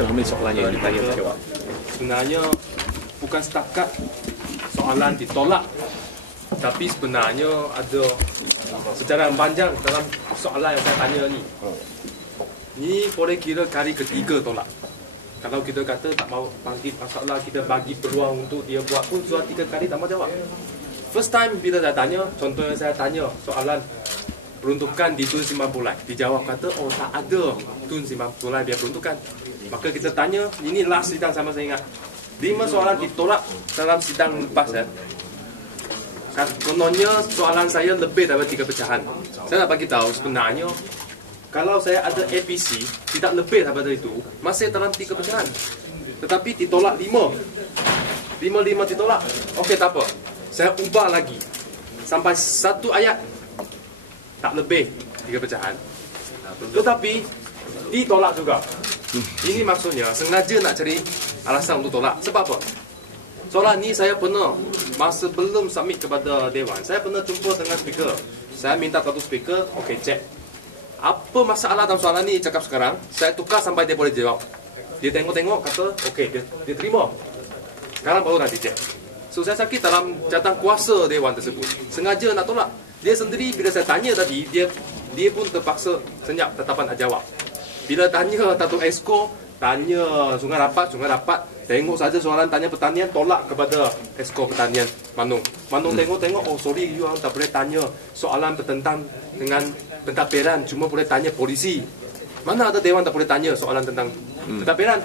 macam mana soalannya yang ditanya jawab? Sebenarnya bukan setakat soalan ditolak, tapi sebenarnya ada secara panjang dalam soalan yang saya tanya ni. Ni boleh kira kali ketiga tolak. Kalau kita kata tak mau bangkit masalah, kita bagi peluang untuk dia buat pun sudah 3 kali tak mau jawab. First time bila saya tanya, contohnya saya tanya soalan peruntukan di Tun Simpan Pulai, dijawab kata oh tak ada Tun Simpan Pulai biar peruntukan. Maka kita tanya, ini last sidang sama saya ingat, 5 soalan ditolak dalam sidang lepas ya. Kononnya soalan saya lebih daripada 3 pecahan. Saya nak bagi tahu sebenarnya kalau saya ada APC tidak lebih daripada itu, masih dalam 3 pecahan. Tetapi ditolak 5 ditolak. Okey, tak apa, saya ubah lagi sampai 1 ayat, tak lebih 3 pecahan, tetapi ditolak juga. Ini maksudnya sengaja nak cari alasan untuk tolak. Sebab apa? Soalan ni saya pernah, masa belum submit kepada Dewan, saya pernah jumpa dengan speaker. Saya minta satu speaker, okey cek apa masalah dalam soalan ni, cakap sekarang. Saya tukar sampai dia boleh jawab. Dia tengok-tengok, kata okey, dia terima. Sekarang baru nanti cek. So saya sakit dalam jawatan kuasa Dewan tersebut, sengaja nak tolak. Dia sendiri bila saya tanya tadi, dia pun terpaksa senyap, tetapkan nak jawab. Bila tanya Datuk Exco, tanya Sungai Rapat, tengok saja soalan tanya pertanian, tolak kepada Exco Pertanian Manung. Tengok-tengok, oh sorry, you tak boleh tanya soalan bertentang dengan pentadbiran, cuma boleh tanya polisi. Mana ada Dewan tak boleh tanya soalan tentang pentadbiran?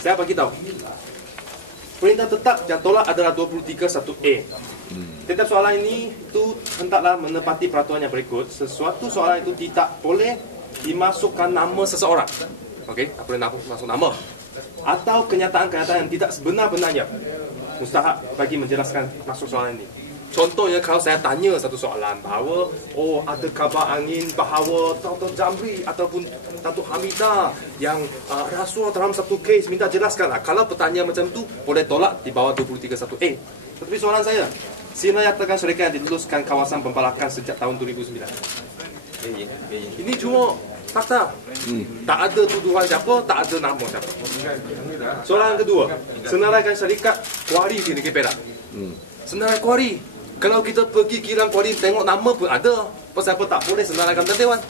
Saya bagi tahu. Perintah tetap yang tolak adalah 23(1)A. Tetap soalan ini itu hendaklah menepati peraturan yang berikut. Sesuatu soalan itu tidak boleh dimasukkan nama seseorang. Okey, tak boleh masuk nama. Atau kenyataan-kenyataan yang tidak sebenar-benarnya. Mustahak bagi menjelaskan masuk soalan ini. Contohnya kalau saya tanya satu soalan bahawa oh ada khabar angin bahawa Datuk Jamri ataupun Datuk Hamidah yang rasuah dalam satu kes, minta jelaskan. Kalau pertanyaan macam tu boleh tolak di bawah 23(1)A. Tetapi soalan saya, sila nyatakan syarikat yang diluluskan kawasan pembalakan sejak tahun 2009. Ini cuma fakta. Tak ada tuduhan siapa, tak ada nama siapa. Soalan kedua, senaraikan syarikat kuari di Negeri Perak. Senarai kuari, kalau kita pergi kilang kuari tengok nama pun ada. Pasal apa tak boleh senaraikan Dewan?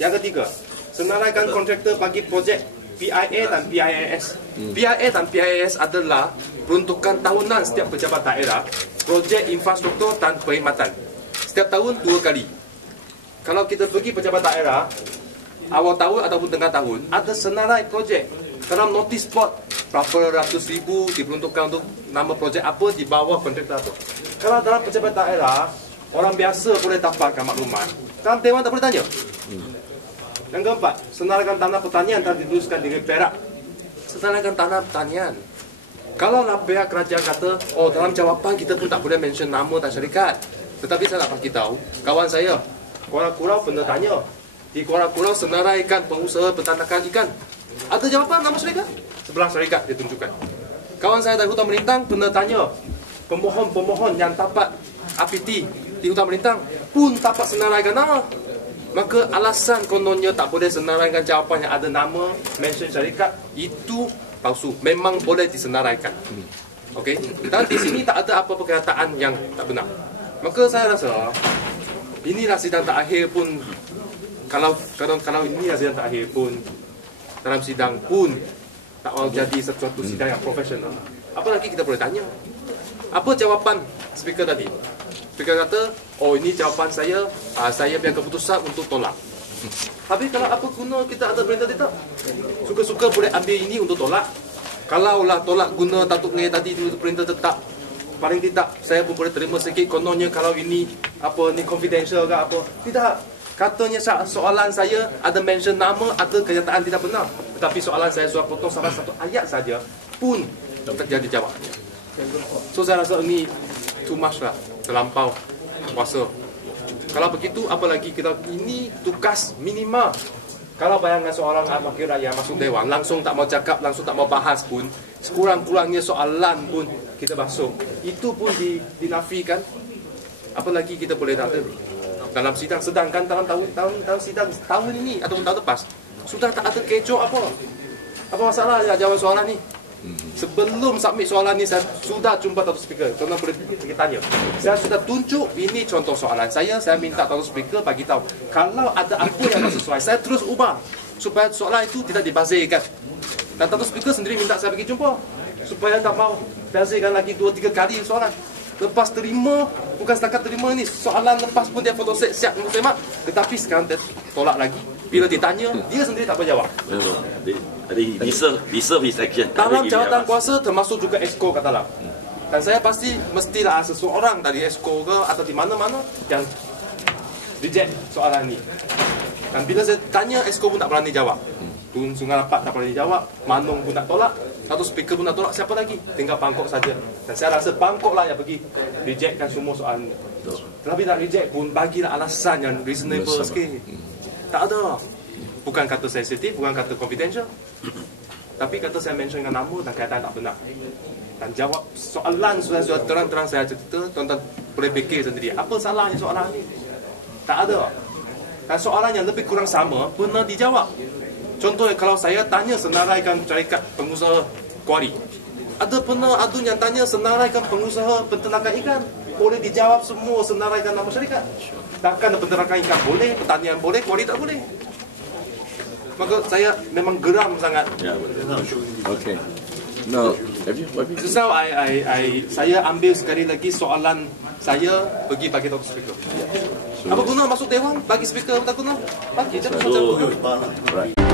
Yang ketiga, senaraikan kontraktor bagi projek PIA dan PIAS. PIA dan PIAS adalah peruntukan tahunan setiap pejabat daerah, projek infrastruktur dan perkhidmatan. Setiap tahun 2 kali. Kalau kita pergi pejabat daerah, awal tahun ataupun tengah tahun, ada senarai projek. Dalam notice board, berapa ratus ribu diperuntukkan untuk nama projek apa di bawah kontraktor itu. Kalau dalam pejabat daerah, orang biasa boleh dapatkan maklumat, dalam Dewan tak boleh tanya. Yang keempat, senaraikan tanah pertanian telah diluluskan di Perak. Senaraikan tanah pertanian. Kalau lah pihak kerajaan kata, oh dalam jawapan kita pun tak boleh mention nama dan syarikat. Tetapi saya nak bagi tahu, kawan saya, Kuala Kurau pernah tanya, di Kuala Kurau senaraikan pengusaha peternakan ikan. Ada jawapan nama syarikat? Sebelah syarikat ditunjukkan. Kawan saya dari Hutan Melintang pernah tanya, pemohon-pemohon yang dapat APT di Hutan Melintang pun dapat senaraikan nama. Maka alasan kononnya tak boleh senaraikan jawapan yang ada nama, mention syarikat, itu palsu. Memang boleh disenaraikan. Okey? Dan di sini tak ada apa perkataan yang tak benar. Maka saya rasa inilah sidang terakhir pun, kalau inilah sidang terakhir pun, dalam sidang pun tak mau jadi sesuatu sidang yang profesional. Apa lagi kita boleh tanya? Apa jawapan speaker tadi? Speaker kata, oh ini jawapan saya, saya biar keputusan untuk tolak. Tapi kalau apa guna kita ada perintah tetap? Suka-suka boleh ambil ini untuk tolak. Kalaulah tolak guna Datuk Ngeh tadi itu perintah tetap, paling tidak saya pun boleh terima sikit kononnya kalau ini apa ni confidential ke apa. Tidak. Katanya soalan saya ada mention nama, ada kenyataan tidak benar. Tetapi soalan saya sudah potong sampai 1 ayat saja pun terjadi jawabannya. So saya rasa ini too much lah, terlampau kuasa. Kalau begitu, apalagi kita ini tugas minimal. Kalau bayangkan seorang wakil rakyat masuk Dewan, langsung tak mau cakap, langsung tak mau bahas pun, sekurang-kurangnya soalan pun kita basuh. Itu pun dinafikan. Apalagi kita boleh datang dalam sidang, sedangkan dalam tahun sidang tahun ini atau tahun lepas sudah tak ada kecoh apa. Apa masalah ya jawab soalan ni? Sebelum submit soalan ni, saya sudah jumpa Dato' Speaker. Tuan-tuan boleh pergi tanya. Saya sudah tunjuk, ini contoh soalan saya minta Dato' Speaker bagi tahu. Kalau ada apa yang tak sesuai, saya terus ubah. Supaya soalan itu tidak dibazirkan. Dan Dato' Speaker sendiri minta saya pergi jumpa. Supaya tak mau bazirkan lagi 2-3 kali soalan. Lepas terima, bukan setakat terima ni, soalan lepas pun dia foto siap untuk semak. Tetapi sekarang dia tolak lagi. Bila ditanya, dia sendiri tak berjawab. Deserve his action. Dalam jawatan kuasa termasuk juga EXCO kat dalam. Dan saya pasti mestilah seseorang dari EXCO ke atau di mana-mana yang reject soalan ni. Dan bila saya tanya, EXCO pun tak berani jawab. Tun Sungai Rapat tak berani jawab, Manong pun tak tolak, Dato' Speaker pun tak tolak, siapa lagi? Tinggal Bangkok saja. Dan saya rasa Bangkok lah yang pergi rejectkan semua soalan ni. Tetapi nak reject pun bagilah alasan yang reasonable sikit. Tak ada. Bukan kata sensitif, bukan kata confidential. Tapi kata saya mention dengan nama dan kata tak benar. Dan jawab soalan sudah terang-terang saya cerita, tuan-tuan boleh fikir sendiri. Apa salahnya soalan ni? Tak ada. Dan soalan yang lebih kurang sama pernah dijawab. Contohnya kalau saya tanya senaraikan syarikat pengusaha kuari. Ada pernah adun yang tanya senaraikan pengusaha penternakan ikan. Boleh dijawab semua senaraikan nama syarikat. Takkan penternakan ikan boleh, pertanian boleh, kuari tak boleh. Maka saya memang geram sangat. Ya, okay. No, So saya ambil sekali lagi soalan saya pergi bagi Dato' Speaker. Apa guna masuk Dewan bagi Speaker tak guna? Bagi je macam Right.